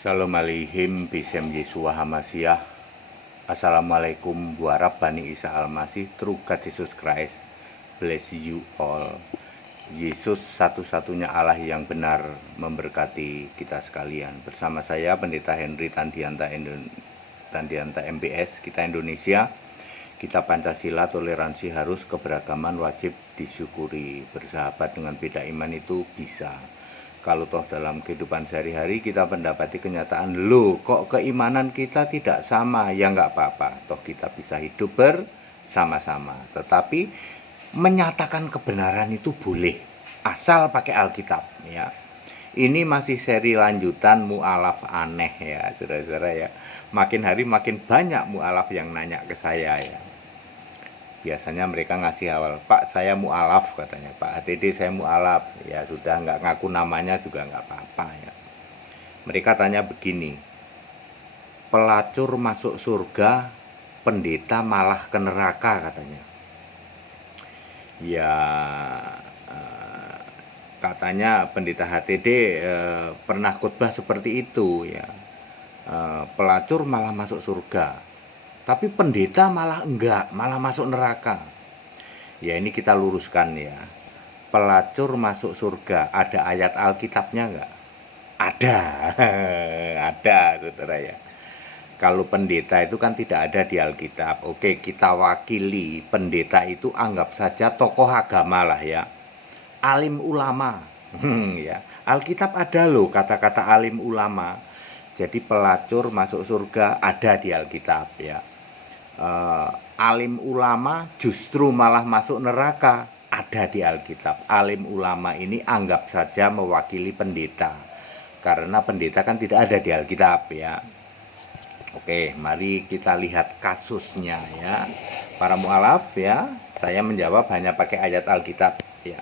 Shalom Aleihim Bisem Yesua Hamasiah. Assalamualaikum warahmatullahi Isa Al-Masih. True God Jesus Christ bless you all. Yesus satu-satunya Allah yang benar memberkati kita sekalian. Bersama saya Pendeta Henry Tandianta MBS, kita Indonesia. Kita Pancasila, toleransi harus, keberagaman wajib disyukuri. Bersahabat dengan beda iman itu bisa. Kalau toh dalam kehidupan sehari-hari kita mendapati kenyataan, loh kok keimanan kita tidak sama, ya nggak apa-apa. Toh kita bisa hidup bersama-sama. Tetapi menyatakan kebenaran itu boleh, asal pakai Alkitab. Ya. Ini masih seri lanjutan mu'alaf aneh ya, saudara-saudara ya. Makin hari makin banyak mu'alaf yang nanya ke saya ya. Biasanya mereka ngasih awal, Pak saya mu'alaf katanya, Pak HTD saya mu'alaf. Ya sudah, nggak ngaku namanya juga nggak apa-apa ya. Mereka tanya begini, pelacur masuk surga, pendeta malah ke neraka katanya. Ya katanya pendeta HTD pernah khotbah seperti itu ya. Pelacur malah masuk surga, tapi pendeta malah enggak, malah masuk neraka. Ya ini kita luruskan ya. Pelacur masuk surga, ada ayat Alkitabnya enggak? Ada. Ada saudara ya. Kalau pendeta itu kan tidak ada di Alkitab. Oke, kita wakili pendeta itu, anggap saja tokoh agama lah ya. Alim ulama. Ya. Alkitab ada loh kata-kata alim ulama. Jadi pelacur masuk surga ada di Alkitab ya. Alim ulama justru malah masuk neraka ada di Alkitab. Alim ulama ini anggap saja mewakili pendeta, karena pendeta kan tidak ada di Alkitab ya. Oke, mari kita lihat kasusnya ya. Para mu'alaf ya, saya menjawab hanya pakai ayat Alkitab ya.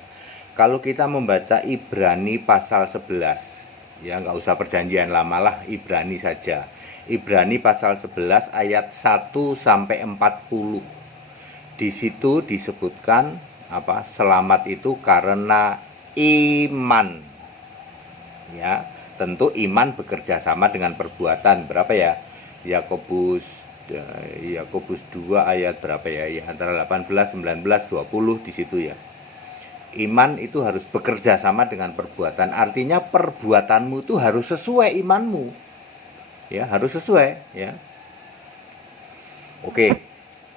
Kalau kita membaca Ibrani pasal 11 ya, nggak usah perjanjian lama lah, Ibrani saja. Ibrani pasal 11 ayat 1 sampai 40. Di situ disebutkan apa? Selamat itu karena iman. Ya, tentu iman bekerja sama dengan perbuatan. Berapa ya? Yakobus 2 ayat berapa ya? Ya antara 18, 19, 20 di situ ya. Iman itu harus bekerja sama dengan perbuatan. Artinya perbuatanmu itu harus sesuai imanmu. Ya, harus sesuai ya. Oke.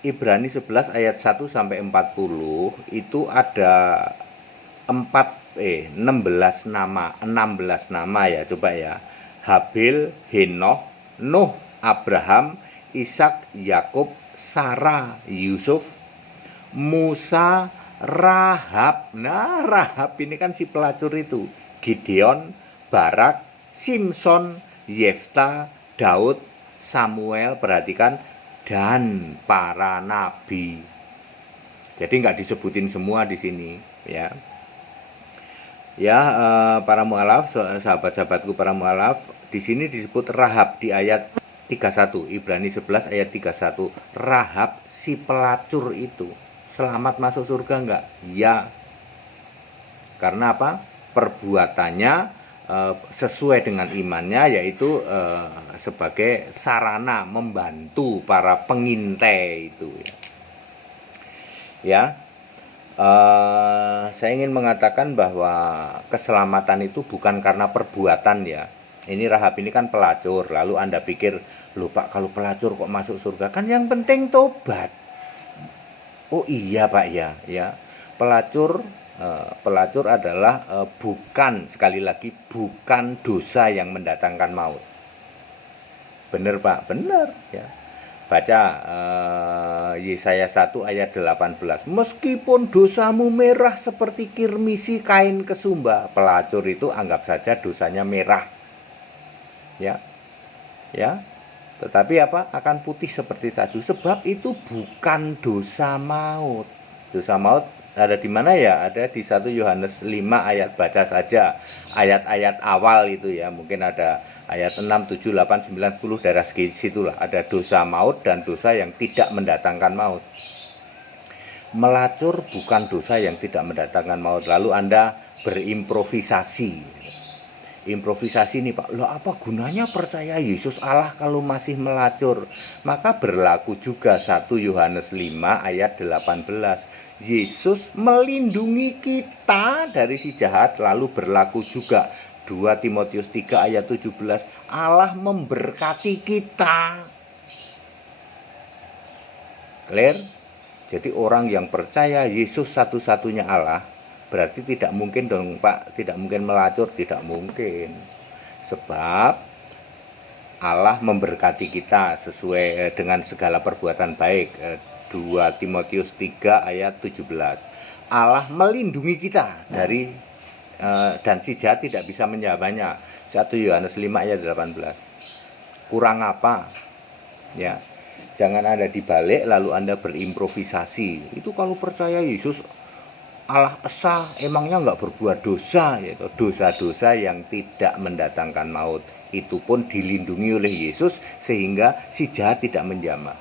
Ibrani 11 ayat 1 sampai 40 itu ada 16 nama ya, coba ya. Habil, Henoh, Nuh, Abraham, Ishak, Yakub, Sarah, Yusuf, Musa, Rahab. Nah, Rahab ini kan si pelacur itu. Gideon, Barak, Simson, Yefta, Daud, Samuel, perhatikan, dan para nabi. Jadi nggak disebutin semua di sini ya. Ya, para mu'alaf, sahabat-sahabatku para mu'alaf, di sini disebut Rahab di ayat 31, Ibrani 11 ayat 31. Rahab si pelacur itu selamat masuk surga enggak? Ya. Karena apa? Perbuatannya sesuai dengan imannya, yaitu sebagai sarana membantu para pengintai itu ya. Saya ingin mengatakan bahwa keselamatan itu bukan karena perbuatan ya. Ini Rahab ini kan pelacur, lalu Anda pikir, loh Pak, kalau pelacur kok masuk surga? Kan yang penting tobat. Oh iya Pak ya, ya. Pelacur adalah bukan, sekali lagi, bukan dosa yang mendatangkan maut. Benar Pak, benar ya. Baca Yesaya 1 ayat 18. Meskipun dosamu merah seperti kirmisi kain kesumba, pelacur itu anggap saja dosanya merah. Ya. Ya. Tetapi apa? Akan putih seperti salju, sebab itu bukan dosa maut. Dosa maut ada di mana ya? Ada di 1 Yohanes 5 ayat, baca saja ayat-ayat awal itu ya. Mungkin ada ayat 6, 7, 8, 9, 10 daerah situlah. Ada dosa maut dan dosa yang tidak mendatangkan maut. Melacur bukan dosa yang tidak mendatangkan maut. Lalu Anda berimprovisasi. improvisasi nih Pak. Loh, apa gunanya percaya Yesus Allah kalau masih melacur? Maka berlaku juga 1 Yohanes 5 ayat 18. Yesus melindungi kita dari si jahat. Lalu berlaku juga 2 Timotius 3 ayat 17. Allah memberkati kita. Clear? Jadi orang yang percaya Yesus satu-satunya Allah, berarti tidak mungkin dong Pak, tidak mungkin melacur, tidak mungkin. Sebab Allah memberkati kita sesuai dengan segala perbuatan baik. 2 Timotius 3 ayat 17. Allah melindungi kita dari dan si jahat tidak bisa menyamanya. 1 Yohanes 5 ayat 18. Kurang apa? Ya. Jangan Anda dibalik lalu Anda berimprovisasi. Itu kalau percaya Yesus Allah Esa, emangnya nggak berbuat dosa, yaitu dosa-dosa yang tidak mendatangkan maut. Itu pun dilindungi oleh Yesus sehingga si jahat tidak menjamah.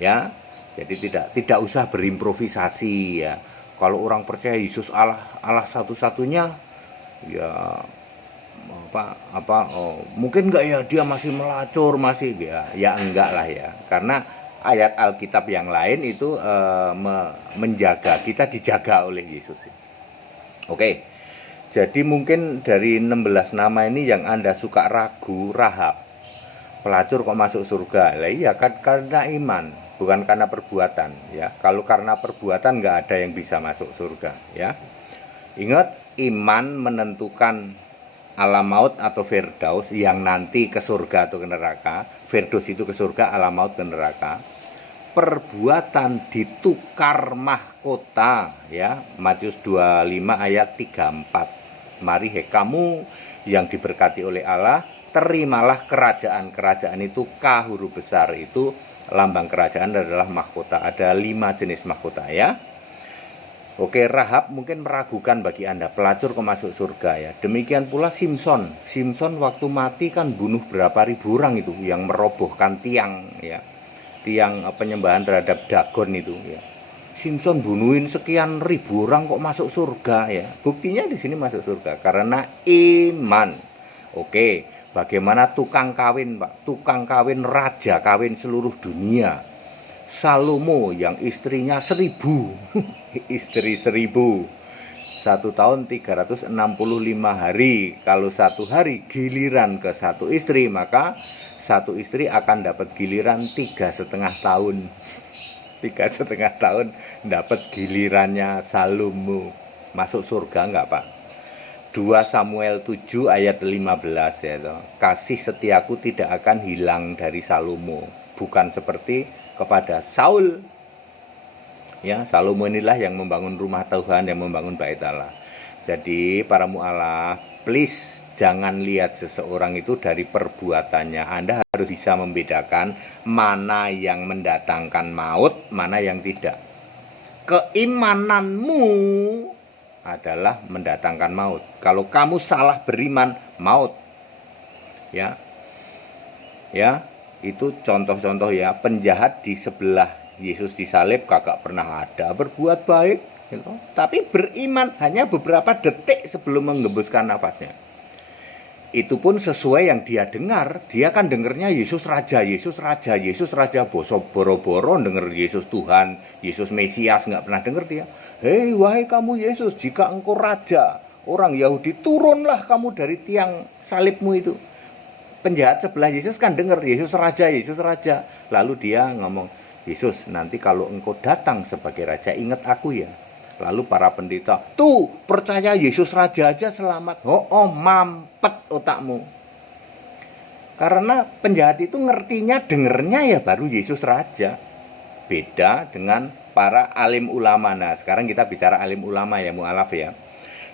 Ya, jadi tidak usah berimprovisasi ya. Kalau orang percaya Yesus Allah satu-satunya, ya mungkin nggak ya dia masih melacur, masih ya enggak lah ya, karena ayat Alkitab yang lain itu menjaga kita, dijaga oleh Yesus. Oke, jadi mungkin dari 16 nama ini yang Anda suka ragu, Rahab pelacur kok masuk surga. Lah iya kan karena iman, bukan karena perbuatan ya. Kalau karena perbuatan nggak ada yang bisa masuk surga ya. Ingat, iman menentukan alam maut atau firdaus, yang nanti ke surga atau ke neraka. Firdaus itu ke surga, alam maut ke neraka. Perbuatan ditukar mahkota ya. Matius 25 ayat 34. Mari he kamu yang diberkati oleh Allah, terimalah kerajaan. Kerajaan itu K huruf besar, itu lambang kerajaan adalah mahkota. Ada 5 jenis mahkota ya. Oke, Rahab mungkin meragukan bagi Anda, pelacur kok masuk surga ya. Demikian pula Simson. Simson waktu mati kan bunuh berapa ribu orang itu, yang merobohkan tiang ya. Tiang penyembahan terhadap Dagon itu ya. Simson bunuhin sekian ribu orang kok masuk surga ya. Buktinya di sini masuk surga karena iman. Oke, bagaimana tukang kawin Pak? Tukang kawin, raja kawin seluruh dunia. Salomo yang istrinya 1000 istri 1000, 1 tahun 365 hari. Kalau 1 hari giliran ke 1 istri, maka 1 istri akan dapat giliran 3,5 tahun. 3,5 tahun dapat gilirannya Salomo. Masuk surga enggak Pak? 2 Samuel 7 ayat 15 ya toh. Kasih setiaku tidak akan hilang dari Salomo, bukan seperti kepada Saul. Ya, Salomo inilah yang membangun rumah Tuhan, yang membangun bait Allah. Jadi para mu'alaf, please jangan lihat seseorang itu dari perbuatannya. Anda harus bisa membedakan mana yang mendatangkan maut, mana yang tidak. Keimananmu adalah mendatangkan maut. Kalau kamu salah beriman, maut. Ya. Ya, itu contoh-contoh ya. Penjahat di sebelah Yesus disalib kagak pernah ada berbuat baik gitu. Tapi beriman hanya beberapa detik sebelum menggembuskan nafasnya. Itu pun sesuai yang dia dengar. Dia kan dengernya Yesus Raja, Yesus Raja, Yesus Raja. Boro-boro denger Yesus Tuhan, Yesus Mesias, nggak pernah denger dia. Hei wahai kamu Yesus, jika engkau Raja orang Yahudi, turunlah kamu dari tiang salibmu itu. Penjahat sebelah Yesus kan denger Yesus Raja, Yesus Raja. Lalu dia ngomong, Yesus nanti kalau engkau datang sebagai Raja, ingat aku ya. Lalu para pendeta, tuh percaya Yesus Raja aja selamat. Oh mampet otakmu. Karena penjahat itu ngertinya, dengernya ya baru Yesus Raja. Beda dengan para alim ulama. Nah sekarang kita bicara alim ulama ya mu'alaf ya.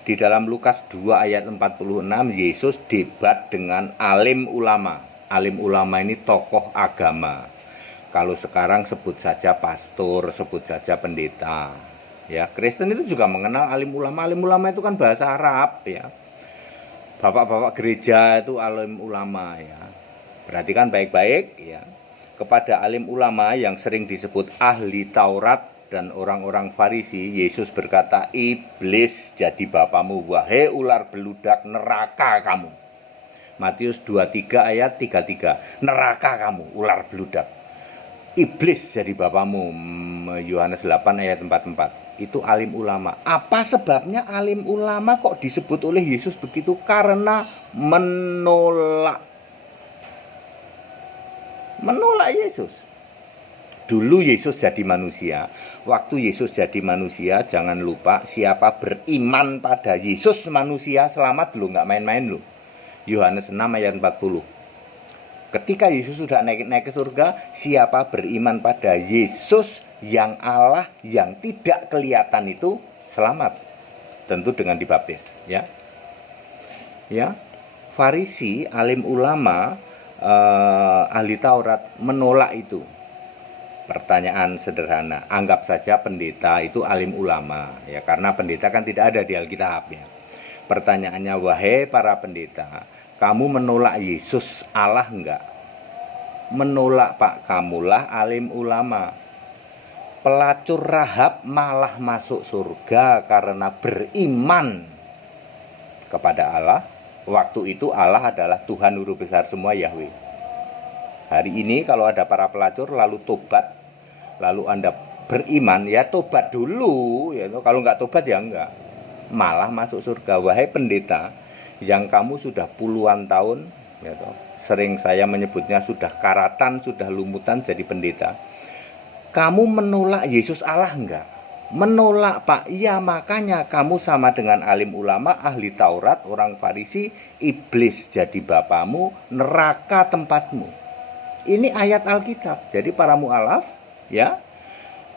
Di dalam Lukas 2 ayat 46, Yesus debat dengan alim ulama. Alim ulama ini tokoh agama. Kalau sekarang sebut saja pastor, sebut saja pendeta. Ya, Kristen itu juga mengenal alim ulama. Alim ulama itu kan bahasa Arab ya. Bapak-bapak gereja itu alim ulama ya. Perhatikan baik-baik ya. Kepada alim ulama yang sering disebut ahli Taurat, dan orang-orang Farisi, Yesus berkata, "Iblis jadi bapamu, wahai ular beludak, neraka kamu." Matius 23 ayat 33. Neraka kamu, ular beludak. Iblis jadi bapamu, Yohanes 8 ayat 44. Itu alim ulama. Apa sebabnya alim ulama kok disebut oleh Yesus begitu? Karena menolak Yesus. Dulu Yesus jadi manusia. Waktu Yesus jadi manusia, jangan lupa siapa beriman pada Yesus manusia selamat loh, nggak main-main loh. Yohanes 6 ayat 40. Ketika Yesus sudah naik ke surga, siapa beriman pada Yesus yang Allah yang tidak kelihatan itu selamat. Tentu dengan dibaptis, ya. Ya. Farisi, alim ulama, ahli Taurat menolak itu. Pertanyaan sederhana, anggap saja pendeta itu alim ulama, ya, karena pendeta kan tidak ada di Alkitab, ya. Pertanyaannya, wahai para pendeta, kamu menolak Yesus Allah enggak? Menolak, Pak. Kamulah alim ulama. Pelacur Rahab malah masuk surga karena beriman kepada Allah. Waktu itu Allah adalah Tuhan huruf besar semua, Yahweh. Hari ini kalau ada para pelacur lalu tobat, lalu Anda beriman, ya tobat dulu, ya. Kalau nggak tobat ya enggak, malah masuk surga. Wahai pendeta yang kamu sudah puluhan tahun, ya, sering saya menyebutnya sudah karatan, sudah lumutan jadi pendeta, kamu menolak Yesus Allah enggak? Menolak, Pak. Ya, makanya kamu sama dengan alim ulama, ahli Taurat, orang Farisi. Iblis jadi bapamu, neraka tempatmu. Ini ayat Alkitab. Jadi para mu'alaf, ya,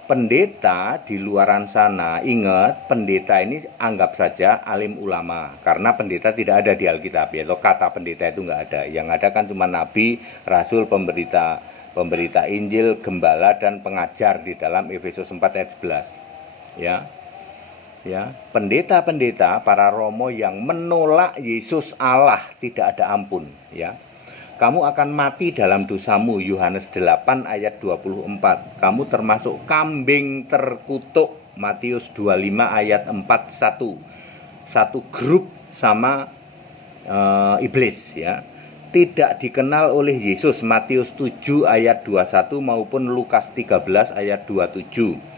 pendeta di luaran sana, ingat, pendeta ini anggap saja alim ulama, karena pendeta tidak ada di Alkitab, ya. Kata pendeta itu nggak ada. Yang ada kan cuma nabi, rasul, pemberita Injil, gembala, dan pengajar di dalam Efesus 4 ayat 11. Ya, ya, pendeta-pendeta, para romo yang menolak Yesus Allah, tidak ada ampun, ya. Kamu akan mati dalam dosamu, Yohanes 8 ayat 24. Kamu termasuk kambing terkutuk, Matius 25 ayat 41. Satu grup sama iblis, ya. Tidak dikenal oleh Yesus, Matius 7 ayat 21 maupun Lukas 13 ayat 27.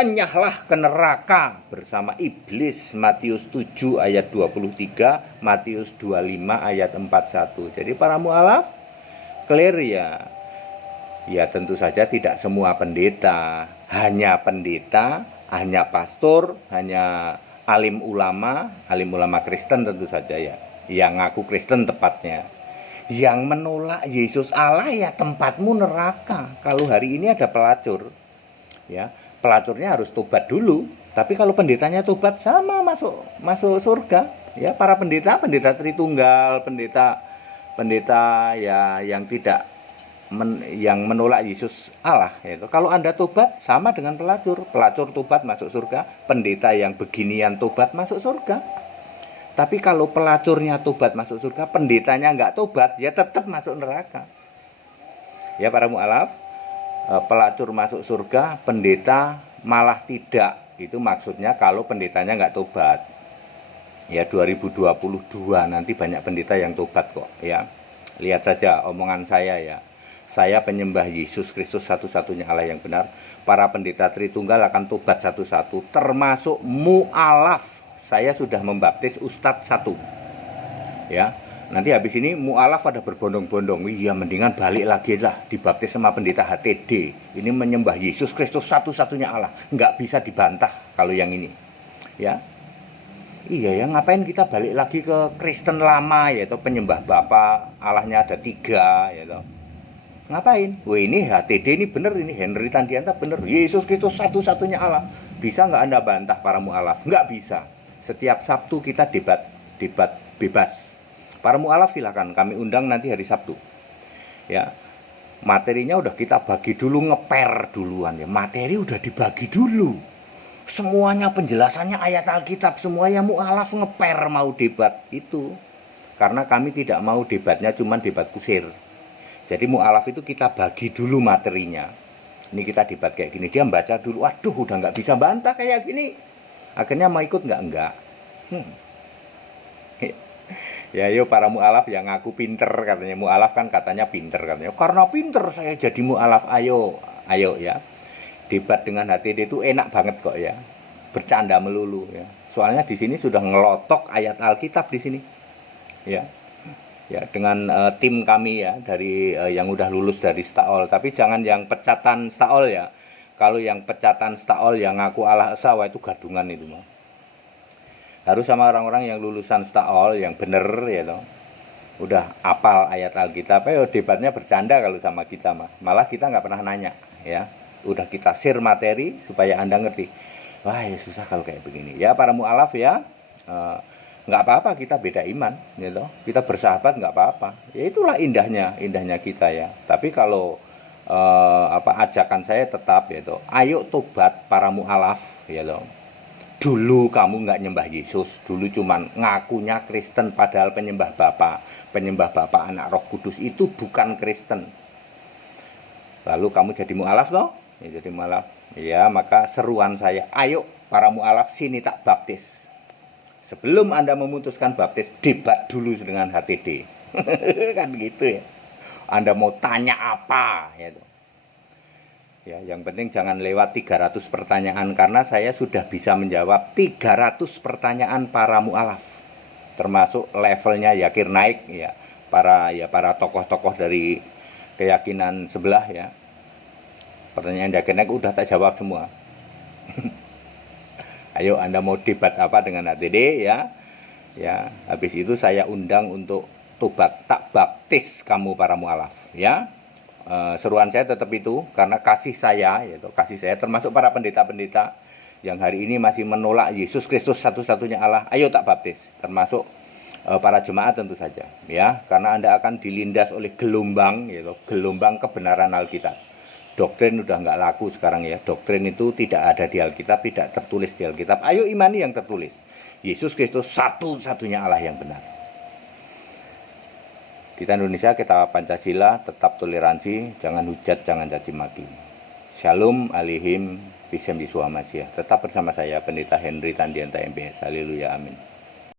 Enyahlah ke neraka bersama iblis, Matius 7 ayat 23, Matius 25 ayat 41. Jadi para mu'alaf, clear ya. Ya tentu saja tidak semua pendeta, hanya pastor, hanya alim ulama Kristen tentu saja, ya. Yang ngaku Kristen tepatnya. Yang menolak Yesus Allah, ya tempatmu neraka. Kalau hari ini ada pelacur, ya, pelacurnya harus tobat dulu. Tapi kalau pendetanya tobat, sama masuk surga, ya. Para pendeta Tritunggal, pendeta ya yang tidak yang menolak Yesus Allah, ya. Kalau Anda tobat sama dengan pelacur tobat masuk surga, pendeta yang beginian tobat masuk surga. Tapi kalau pelacurnya tobat masuk surga, pendetanya nggak tobat, ya tetap masuk neraka. Ya para mu'alaf, pelacur masuk surga, pendeta malah tidak. Itu maksudnya kalau pendetanya nggak tobat. Ya 2022 nanti banyak pendeta yang tobat kok, ya. Lihat saja omongan saya, ya. Saya penyembah Yesus Kristus satu-satunya Allah yang benar. Para pendeta Tritunggal akan tobat satu-satu, termasuk mu'alaf. Saya sudah membaptis Ustadz 1, ya. Nanti habis ini mu'alaf ada berbondong-bondong, iya mendingan balik lagi lah, dibaptis sama pendeta HTD. Ini menyembah Yesus Kristus satu-satunya Allah, nggak bisa dibantah kalau yang ini, ya. Iya ya, ngapain kita balik lagi ke Kristen lama, yaitu penyembah Bapa, Allahnya ada 3, ya toh. Ngapain? Wah ini HTD ini bener, ini Henry Tandianta bener, Yesus Kristus satu-satunya Allah. Bisa nggak Anda bantah para mu'alaf? Nggak bisa. Setiap Sabtu kita debat bebas. Para mu'alaf silakan, kami undang nanti hari Sabtu, ya. Materinya udah kita bagi dulu, ngeper duluan, ya. Materi udah dibagi dulu, semuanya penjelasannya ayat Alkitab, semuanya mu'alaf ngeper mau debat itu. Karena kami tidak mau debatnya cuman debat kusir. Jadi mu'alaf itu kita bagi dulu materinya. Ini kita debat kayak gini, dia membaca dulu, waduh udah nggak bisa bantah kayak gini. Akhirnya mau ikut nggak? Enggak. Ya yuk para mu'alaf yang ngaku pinter, katanya mu'alaf kan katanya pinter, katanya karena pinter saya jadi mu'alaf. Ayo ya, debat dengan HTD itu enak banget kok ya, bercanda melulu ya. Soalnya di sini sudah ngelotok ayat Alkitab di sini ya. Ya dengan tim kami ya dari yang udah lulus dari Staol, tapi jangan yang pecatan Staol ya. Kalau yang pecatan Staol yang ngaku Allah Esa, wah itu gadungan itu mah. Harus sama orang-orang yang lulusan Staol yang bener ya toh. Udah apal ayat Alkitab, debatnya bercanda kalau sama kita mah. Malah kita nggak pernah nanya ya. Udah kita share materi supaya Anda ngerti. Wah ya susah kalau kayak begini. Ya para mu'alaf ya, nggak apa-apa kita beda iman gitu. Kita bersahabat nggak apa-apa. Ya itulah indahnya kita ya. Tapi kalau ajakan saya tetap yaitu ayo tobat para mu'alaf ya toh. Dulu kamu nggak nyembah Yesus, dulu cuman ngakunya Kristen padahal penyembah Bapa, Anak, Roh Kudus itu bukan Kristen. Lalu kamu jadi mu'alaf loh, ya jadi mu'alaf. Ya maka seruan saya, ayo para mu'alaf sini tak baptis. Sebelum Anda memutuskan baptis, debat dulu dengan HTD. Kan gitu ya. Anda mau tanya apa ya tuh. Ya, yang penting jangan lewat 300 pertanyaan karena saya sudah bisa menjawab 300 pertanyaan para mu'alaf. Termasuk levelnya Yakir naik ya. Para tokoh-tokoh dari keyakinan sebelah ya. Pertanyaan Yakir naik udah tak jawab semua. Ayo Anda mau debat apa dengan HTD ya. Ya, habis itu saya undang untuk tobat tak baptis kamu para mu'alaf ya. Seruan saya tetap itu karena kasih saya termasuk para pendeta-pendeta yang hari ini masih menolak Yesus Kristus satu-satunya Allah, ayo tak baptis, termasuk para jemaat tentu saja ya, karena Anda akan dilindas oleh gelombang gelombang kebenaran Alkitab. Doktrin udah nggak laku sekarang ya, doktrin itu tidak ada di Alkitab, tidak tertulis di Alkitab. Ayo imani yang tertulis, Yesus Kristus satu-satunya Allah yang benar. Kita Indonesia, kita Pancasila, tetap toleransi, jangan hujat, jangan caci maki. Shalom alihim, Bisem Yeshua Mashiach. Tetap bersama saya, Pendeta Henry Tandianta MPS. Haleluya, amin.